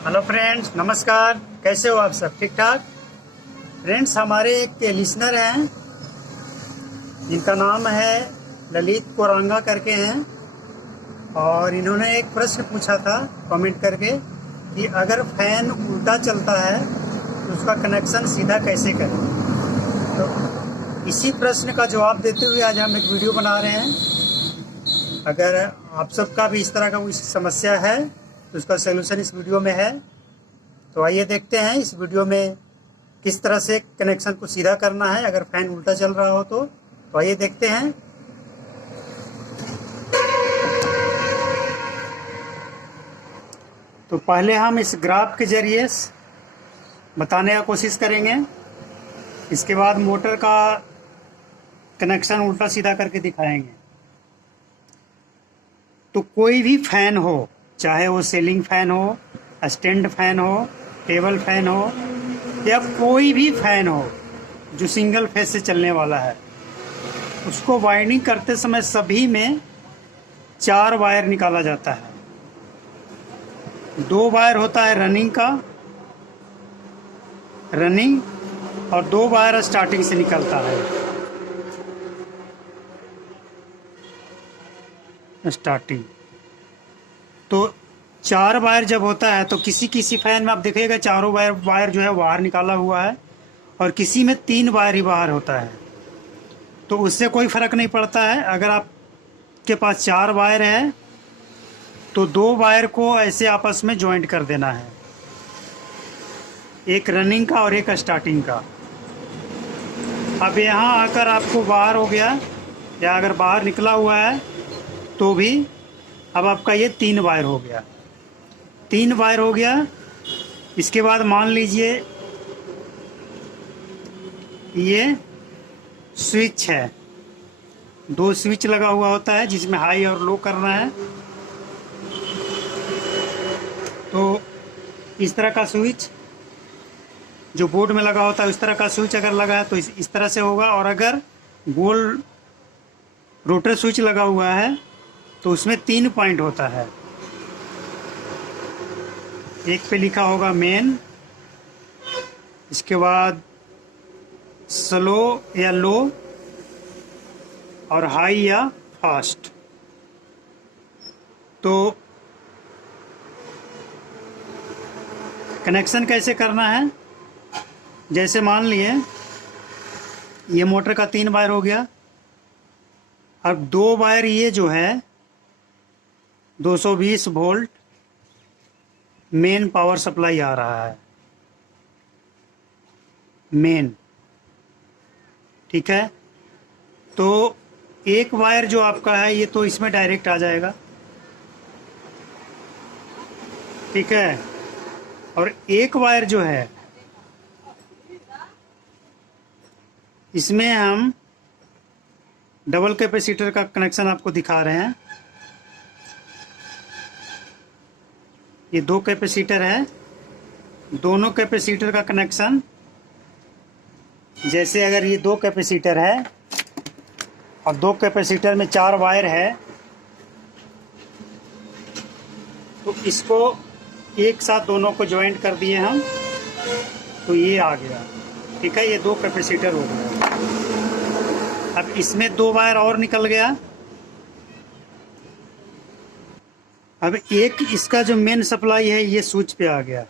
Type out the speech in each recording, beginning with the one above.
Hello friends, नमस्कार। कैसे हो आप सब? ठीक ठाक। फ्रेंड्स, हमारे एक लिसनर हैं जिनका नाम है ललित कोरांगा करके हैं, और इन्होंने एक प्रश्न पूछा था कमेंट करके कि अगर फैन उल्टा चलता है तो उसका कनेक्शन सीधा कैसे करें। तो इसी प्रश्न का जवाब देते हुए आज हम एक वीडियो बना रहे हैं। अगर आप सबका भी इस तरह का कोई समस्या है तो उसका सलूशन इस वीडियो में है। तो आइए देखते हैं इस वीडियो में किस तरह से कनेक्शन को सीधा करना है अगर फैन उल्टा चल रहा हो तो आइए देखते हैं। तो पहले हम इस ग्राफ के जरिए बताने का कोशिश करेंगे, इसके बाद मोटर का कनेक्शन उल्टा सीधा करके दिखाएंगे। तो कोई भी फैन हो, चाहे वो सीलिंग फैन हो, स्टैंड फैन हो, टेबल फैन हो, या कोई भी फैन हो जो सिंगल फेज से चलने वाला है, उसको वाइंडिंग करते समय सभी में 4 वायर निकाला जाता है। 2 वायर होता है रनिंग और 2 वायर स्टार्टिंग से निकलता है। स्टार्टिंग तो 4 वायर जब होता है तो किसी फैन में आप देखिएगा चारों वायर जो है बाहर निकाला हुआ है, और किसी में 3 वायर ही बाहर होता है। तो उससे कोई फ़र्क नहीं पड़ता है। अगर आपके पास 4 वायर है तो 2 वायर को ऐसे आपस में जॉइंट कर देना है, एक रनिंग का और एक स्टार्टिंग का। अब यहाँ आकर आपको बाहर हो गया, या अगर बाहर निकला हुआ है तो भी अब आपका ये 3 वायर हो गया। 3 वायर हो गया। इसके बाद मान लीजिए ये स्विच है, 2 स्विच लगा हुआ होता है जिसमें हाई और लो करना है। तो इस तरह का स्विच जो बोर्ड में लगा होता है, उस तरह का स्विच अगर लगा है तो इस तरह से होगा। और अगर गोल रोटर स्विच लगा हुआ है तो उसमें 3 पॉइंट होता है। एक पे लिखा होगा मेन, इसके बाद स्लो या लो, और हाई या फास्ट। तो कनेक्शन कैसे करना है, जैसे मान लिए ये मोटर का 3 वायर हो गया। अब 2 वायर ये जो है 220 वोल्ट मेन पावर सप्लाई आ रहा है, मेन, ठीक है। तो एक वायर जो आपका है ये तो इसमें डायरेक्ट आ जाएगा, ठीक है। और एक वायर जो है इसमें हम डबल कैपेसिटर का कनेक्शन आपको दिखा रहे हैं। ये 2 कैपेसिटर है, दोनों कैपेसिटर का कनेक्शन, जैसे अगर ये 2 कैपेसिटर है और 2 कैपेसिटर में 4 वायर है तो इसको एक साथ दोनों को ज्वाइंट कर दिए हम, तो ये आ गया, ठीक है। ये 2 कैपेसिटर हो गया। अब इसमें 2 वायर और निकल गया। अब एक इसका जो मेन सप्लाई है ये स्विच पे आ गया,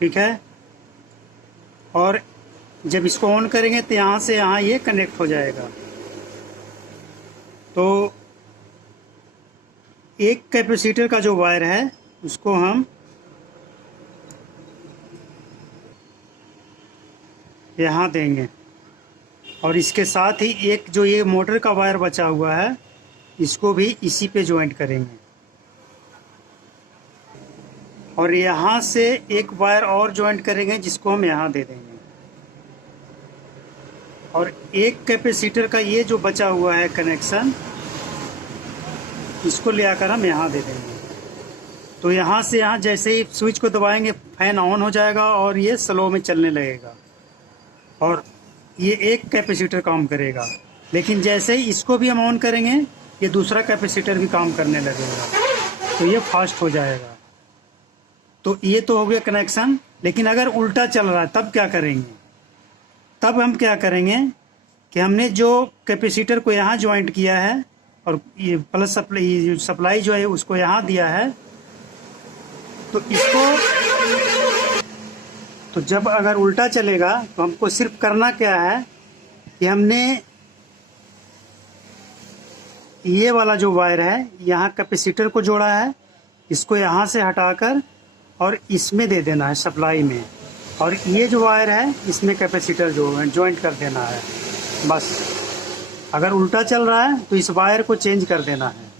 ठीक है। और जब इसको ऑन करेंगे तो यहाँ से यहाँ ये कनेक्ट हो जाएगा। तो एक कैपेसिटर का जो वायर है उसको हम यहाँ देंगे, और इसके साथ ही एक जो ये मोटर का वायर बचा हुआ है इसको भी इसी पे ज्वाइंट करेंगे, और यहाँ से एक वायर और ज्वाइंट करेंगे जिसको हम यहाँ दे देंगे। और एक कैपेसिटर का ये जो बचा हुआ है कनेक्शन, इसको ले आकर हम यहाँ दे देंगे। तो यहाँ से यहाँ जैसे ही स्विच को दबाएंगे फैन ऑन हो जाएगा और ये स्लो में चलने लगेगा, और ये एक कैपेसिटर काम करेगा। लेकिन जैसे ही इसको भी हम ऑन करेंगे ये दूसरा कैपेसिटर भी काम करने लगेगा, तो ये फास्ट हो जाएगा। तो ये तो हो गया कनेक्शन। लेकिन अगर उल्टा चल रहा है तब क्या करेंगे? तब हम क्या करेंगे कि हमने जो कैपेसिटर को यहाँ ज्वाइंट किया है और ये प्लस सप्लाई जो है उसको यहाँ दिया है, तो इसको, तो जब अगर उल्टा चलेगा तो हमको सिर्फ करना क्या है कि हमने ये वाला जो वायर है यहाँ कैपेसिटर को जोड़ा है, इसको यहाँ से हटाकर और इसमें दे देना है सप्लाई में, और ये जो वायर है इसमें कैपेसिटर जो है ज्वाइंट कर देना है बस। अगर उल्टा चल रहा है तो इस वायर को चेंज कर देना है,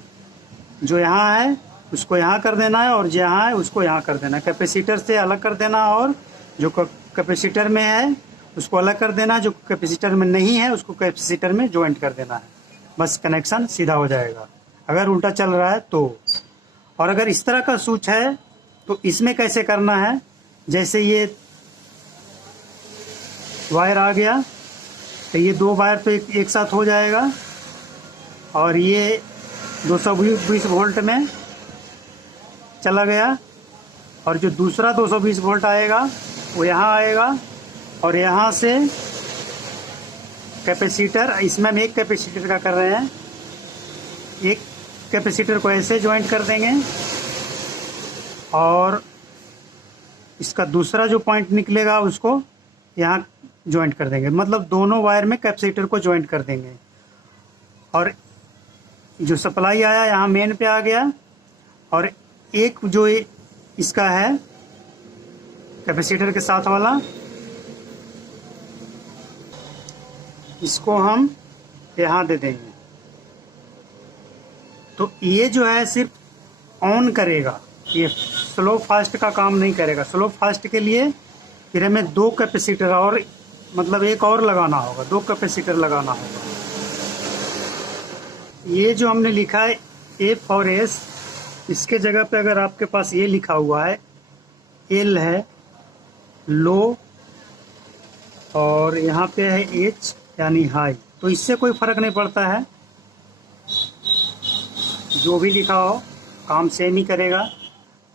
जो यहाँ है उसको यहाँ कर देना है और जो यहाँ है उसको यहाँ कर देना है, कैपेसिटर से अलग कर देना और जो कैपेसिटर में है उसको अलग कर देना, जो कैपेसिटर में नहीं है उसको कैपेसिटर में ज्वाइंट कर देना है, बस कनेक्शन सीधा हो जाएगा अगर उल्टा चल रहा है तो। और अगर इस तरह का स्विच है तो इसमें कैसे करना है, जैसे ये वायर आ गया तो ये दो वायर तो एक साथ हो जाएगा और ये 220 वोल्ट में चला गया, और जो दूसरा 220 वोल्ट आएगा वो यहाँ आएगा और यहाँ से कैपेसिटर, इसमें हम एक कैपेसिटर का कर रहे हैं, एक कैपेसिटर को ऐसे ज्वाइंट कर देंगे और इसका दूसरा जो पॉइंट निकलेगा उसको यहाँ ज्वाइंट कर देंगे, मतलब दोनों वायर में कैपेसिटर को ज्वाइंट कर देंगे। और जो सप्लाई आया यहाँ मेन पे आ गया, और एक जो इसका है कैपेसिटर के साथ वाला, इसको हम यहाँ दे देंगे। तो ये जो है सिर्फ ऑन करेगा, ये स्लो फास्ट का काम नहीं करेगा। स्लो फास्ट के लिए फिर हमें दो कैपेसिटर और, मतलब एक और लगाना होगा, दो कैपेसिटर लगाना होगा। ये जो हमने लिखा है F और S, इसके जगह पे अगर आपके पास ये लिखा हुआ है L है लो और यहाँ पे है H यानी हाई, तो इससे कोई फ़र्क नहीं पड़ता है, जो भी लिखा हो काम सेम ही करेगा।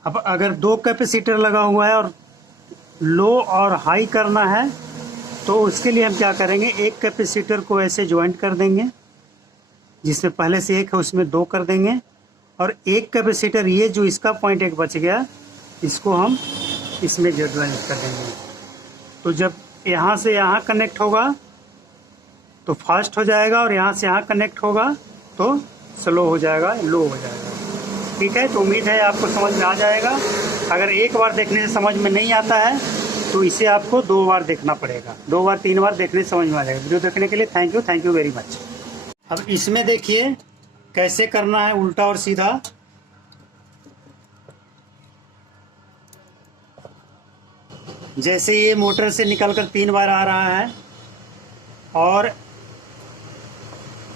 अब अगर दो कैपेसिटर लगा हुआ है और लो और हाई करना है तो उसके लिए हम क्या करेंगे, एक कैपेसिटर को ऐसे ज्वाइंट कर देंगे, जिसमें पहले से एक है उसमें दो कर देंगे, और एक कैपेसिटर ये जो इसका पॉइंट एक बच गया इसको हम इसमें ज्वाइंट कर देंगे। तो जब यहाँ से यहाँ कनेक्ट होगा तो फास्ट हो जाएगा और यहाँ से यहाँ कनेक्ट होगा तो स्लो हो जाएगा, लो हो जाएगा। ठीक है, तो उम्मीद है आपको समझ में आ जाएगा। अगर एक बार देखने से समझ में नहीं आता है तो इसे आपको दो बार देखना पड़ेगा, दो बार तीन बार देखने से समझ में आ जाएगा। वीडियो देखने के लिए थैंक यू वेरी मच। अब इसमें देखिए कैसे करना है उल्टा और सीधा। जैसे ये मोटर से निकलकर 3 बार आ रहा है और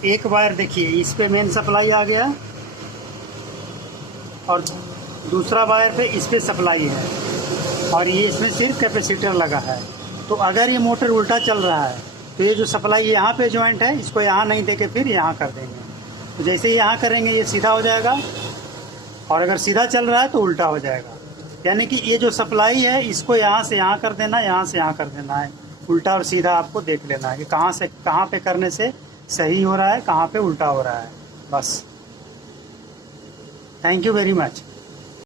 एक वायर देखिए इस पे मेन सप्लाई आ गया और दूसरा वायर पे इस पे सप्लाई है और ये इसमें सिर्फ कैपेसिटर लगा है। तो अगर ये मोटर उल्टा चल रहा है तो ये जो सप्लाई यहाँ पे ज्वाइंट है इसको यहाँ नहीं देके फिर यहाँ कर देंगे। तो जैसे ही यहाँ करेंगे ये सीधा हो जाएगा, और अगर सीधा चल रहा है तो उल्टा हो जाएगा। यानी कि ये जो सप्लाई है इसको यहाँ से यहाँ कर देना, यहाँ से यहाँ कर देना है। उल्टा और सीधा आपको देख लेना है कि कहाँ से कहाँ पे करने से सही हो रहा है, कहाँ पे उल्टा हो रहा है। बस थैंक यू वेरी मच।